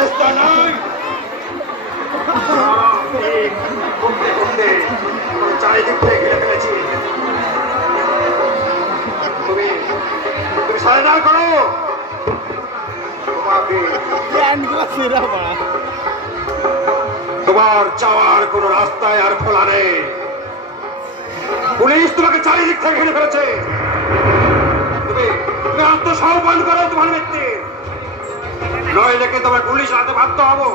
মানুষটা নয়। করতে করতে চারিদিক থেকে ঘিরে ফেলেছি। তুমি তুমি সারেন্ডার করো। তোমার যাওয়ার কোন রাস্তায় আর খোলা নেই। পুলিশ তোমাকে চারিদিক থেকে ঘিরে ফেলেছে। তুমি তুমি আত্মসমর্পণ করো তোমার ব্যক্তি, নইলে কি তোমার পুলিশ হাতে বাধ্য হবো।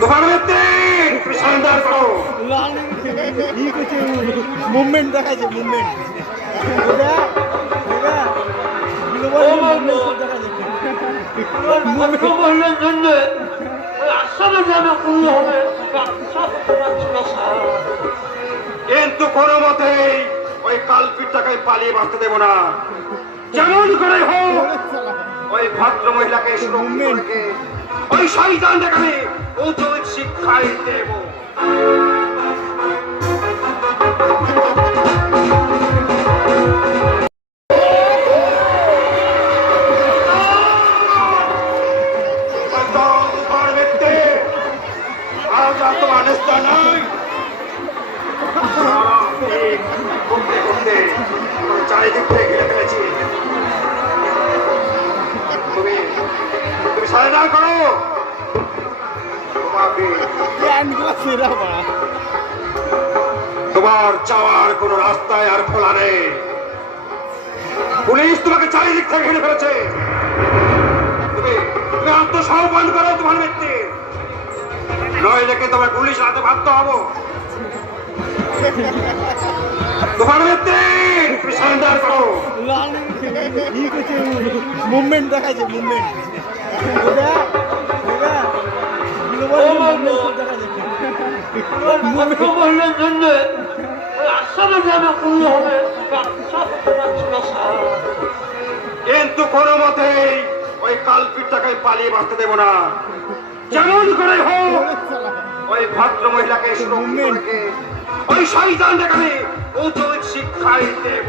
তোমার ব্যক্তি তুমি সারেন্ডার করো। মুভমেন্ট দেখাচ্ছে, মুভমেন্ট কিন্তু কোনো মতেই ওই কালপিটটাকে পালিয়ে বাঁচতে দেব না। যেমন করে হোক ওই ভদ্র মহিলাকে সুরক্ষিত রেখে ওই শয়তানটাকে আমি উচিত শিক্ষাই দেব। চারিদিক থেকে ঘিরে ফেলেছি। তুমি তুমি সারেন্ডার করো। তোমার যাওয়ার কোন রাস্তায় আর খোলা নেই। পুলিশ তোমাকে চারিদিক থেকে ঘিরে ফেলেছে। তুমি তুমি আত্মসমর্পণ করো তোমার ব্যক্তি, নইলে কি তোমার পুলিশ হাতে বাধ্য হবো। তোমার ব্যক্তি তুমি সারেন্ডার করো। মুভমেন্ট দেখাচ্ছে, মুভমেন্ট কিন্তু কোনো মতেই ওই কালপিটটাকে পালিয়ে বাঁচতে দেব না। যেমন করে হোক ওই ভদ্র মহিলাকে সুরক্ষিত রেখে ওই শয়তানটাকে আমি উচিত শিক্ষাই দেব।